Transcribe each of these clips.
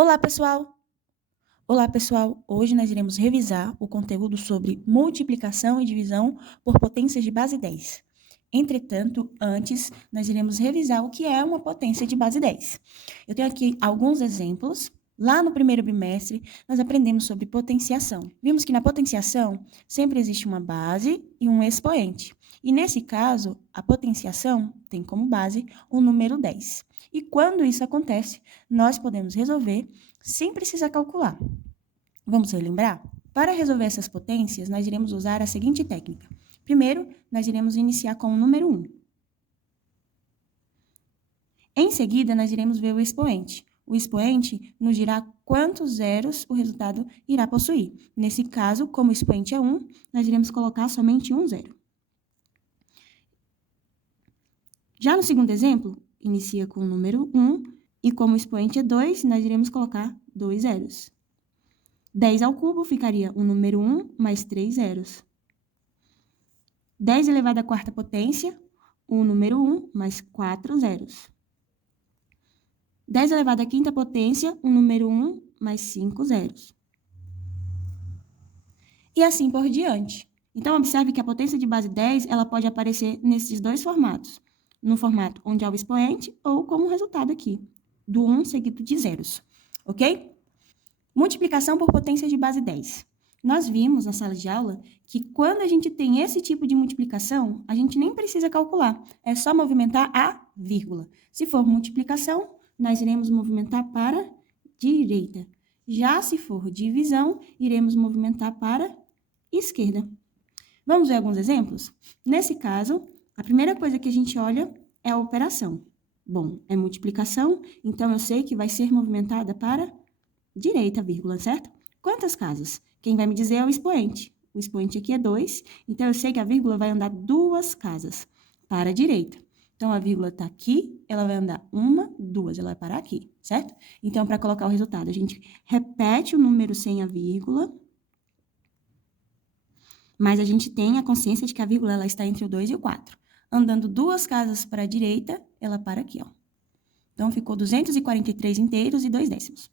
Olá, pessoal! Olá, pessoal! Hoje nós iremos revisar o conteúdo sobre multiplicação e divisão por potências de base 10. Entretanto, antes, nós iremos revisar o que é uma potência de base 10. Eu tenho aqui alguns exemplos. Lá no primeiro bimestre, nós aprendemos sobre potenciação. Vimos que na potenciação sempre existe uma base e um expoente. E nesse caso, a potenciação tem como base o número 10. E quando isso acontece, nós podemos resolver sem precisar calcular. Vamos relembrar? Para resolver essas potências, nós iremos usar a seguinte técnica. Primeiro, nós iremos iniciar com o número 1. Em seguida, nós iremos ver o expoente. O expoente nos dirá quantos zeros o resultado irá possuir. Nesse caso, como o expoente é 1, nós iremos colocar somente um zero. Já no segundo exemplo, inicia com o número 1, e como o expoente é 2, nós iremos colocar 2 zeros. 10 ao cubo ficaria o número 1 mais 3 zeros. 10 elevado à quarta potência, o número 1 mais 4 zeros. 10 elevado à quinta potência, o número 1 mais 5 zeros. E assim por diante. Então, observe que a potência de base 10 ela pode aparecer nesses dois formatos. No formato onde há o expoente ou como resultado aqui, do 1 seguido de zeros. Ok? Multiplicação por potência de base 10. Nós vimos na sala de aula que quando a gente tem esse tipo de multiplicação, a gente nem precisa calcular, é só movimentar a vírgula. Se for multiplicação, nós iremos movimentar para direita. Já se for divisão, iremos movimentar para esquerda. Vamos ver alguns exemplos? Nesse caso, a primeira coisa que a gente olha é a operação. Bom, é multiplicação, então eu sei que vai ser movimentada para direita, vírgula, certo? Quantas casas? Quem vai me dizer é o expoente. O expoente aqui é 2, então eu sei que a vírgula vai andar 2 casas para a direita. Então, a vírgula está aqui, ela vai andar 1, 2, ela vai parar aqui, certo? Então, para colocar o resultado, a gente repete o número sem a vírgula, mas a gente tem a consciência de que a vírgula ela está entre o 2 e o 4. Andando 2 casas para a direita, ela para aqui, ó. Então, ficou 243 inteiros e 2 décimos.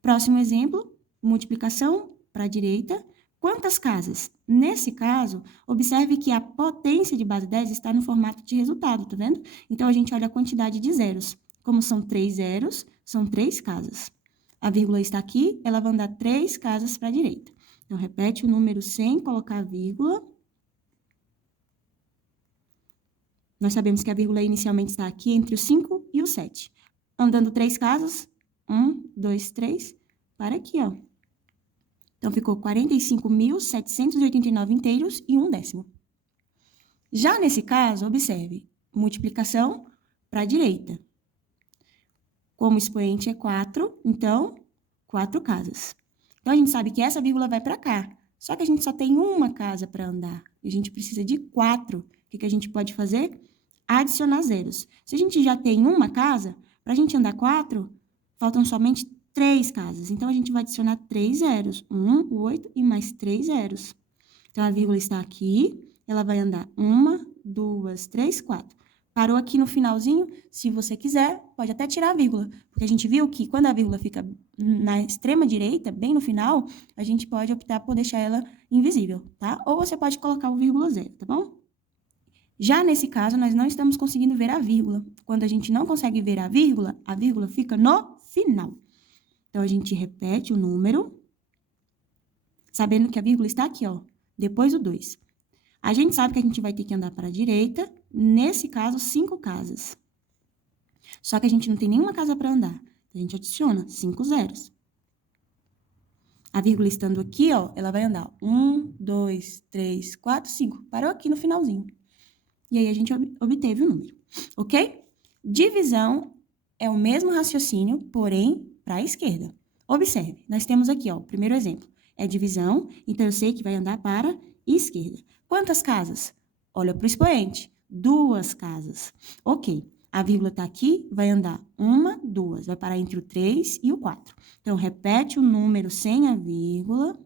Próximo exemplo, multiplicação para a direita. Quantas casas? Nesse caso, observe que a potência de base 10 está no formato de resultado, tá vendo? Então, a gente olha a quantidade de zeros. Como são 3 zeros, são 3 casas. A vírgula está aqui, ela vai andar 3 casas para a direita. Então, repete o número sem colocar a vírgula. Nós sabemos que a vírgula inicialmente está aqui entre o 5 e o 7. Andando 3 casas, 1, 2, 3, para aqui, ó. Então, ficou 45.789 inteiros e 1 décimo. Já nesse caso, observe, multiplicação para a direita. Como o expoente é 4, então, 4 casas. Então, a gente sabe que essa vírgula vai para cá. Só que a gente só tem uma casa para andar. E a gente precisa de 4. O que a gente pode fazer? Adicionar zeros. Se a gente já tem uma casa, para a gente andar 4, faltam somente 3 casas. Então, a gente vai adicionar 3 zeros. 1, 8 e mais 3 zeros. Então, a vírgula está aqui. Ela vai andar 1, 2, 3, 4. Parou aqui no finalzinho. Se você quiser, pode até tirar a vírgula. Porque a gente viu que quando a vírgula fica na extrema direita, bem no final, a gente pode optar por deixar ela invisível, tá? Ou você pode colocar o vírgula zero, tá bom? Já nesse caso, nós não estamos conseguindo ver a vírgula. Quando a gente não consegue ver a vírgula fica no final. Então, a gente repete o número, sabendo que a vírgula está aqui, ó, depois do 2. A gente sabe que a gente vai ter que andar para a direita, nesse caso, 5 casas. Só que a gente não tem nenhuma casa para andar. A gente adiciona 5 zeros. A vírgula estando aqui, ó, ela vai andar 1, 2, 3, 4, 5. Parou aqui no finalzinho. E aí, a gente obteve o número, ok? Divisão é o mesmo raciocínio, porém, para a esquerda. Observe, nós temos aqui, ó, o primeiro exemplo. É divisão, então eu sei que vai andar para a esquerda. Quantas casas? Olha para o expoente. 2 casas. Ok. A vírgula está aqui, vai andar 1, 2. Vai parar entre o 3 e o 4. Então, repete o número sem a vírgula.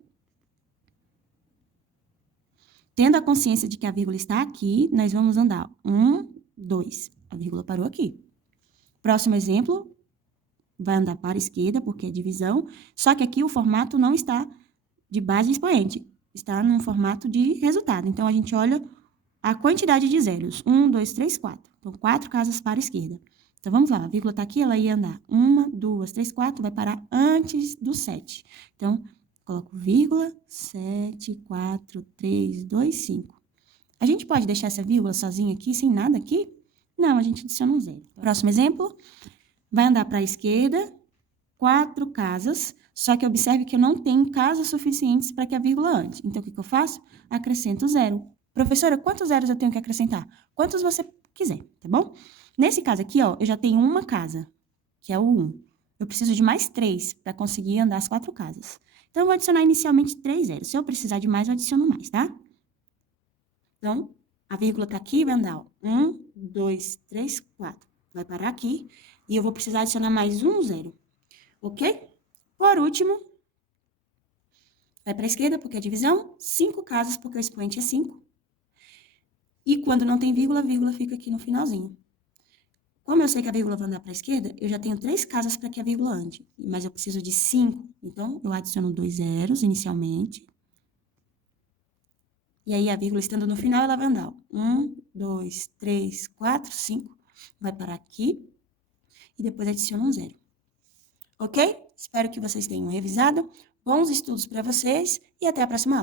Tendo a consciência de que a vírgula está aqui, nós vamos andar 1, 2. A vírgula parou aqui. Próximo exemplo, vai andar para a esquerda, porque é divisão, só que aqui o formato não está de base expoente, está num formato de resultado. Então, a gente olha a quantidade de zeros. 1, 2, 3, 4. Então, 4 casas para a esquerda. Então, vamos lá, a vírgula está aqui, ela ia andar 1, 2, 3, 4, vai parar antes do 7. Então, coloco vírgula, 7, 4, 3, 2, 5. A gente pode deixar essa vírgula sozinha aqui, sem nada aqui? Não, a gente adiciona um zero. Próximo exemplo, vai andar para a esquerda, 4 casas, só que observe que eu não tenho casas suficientes para que a vírgula ande. Então, o que eu faço? Acrescento zero. Professora, quantos zeros eu tenho que acrescentar? Quantos você quiser, tá bom? Nesse caso aqui, ó, eu já tenho uma casa, que é o 1. Eu preciso de mais 3 para conseguir andar as 4 casas. Então, eu vou adicionar inicialmente 3 zeros. Se eu precisar de mais, eu adiciono mais, tá? Então, a vírgula tá aqui, vai andar, ó, 1, 2, 3, 4. Vai parar aqui e eu vou precisar adicionar mais um zero, ok? Por último, vai para a esquerda, porque é divisão, 5 casas, porque o expoente é 5. E quando não tem vírgula, a vírgula fica aqui no finalzinho. Como eu sei que a vírgula vai andar para a esquerda, eu já tenho 3 casas para que a vírgula ande, mas eu preciso de 5. Então, eu adiciono 2 zeros inicialmente. E aí, a vírgula estando no final, ela vai andar. 1, 2, 3, 4, 5. Vai parar aqui. E depois adiciona um zero. Ok? Espero que vocês tenham revisado. Bons estudos para vocês e até a próxima aula.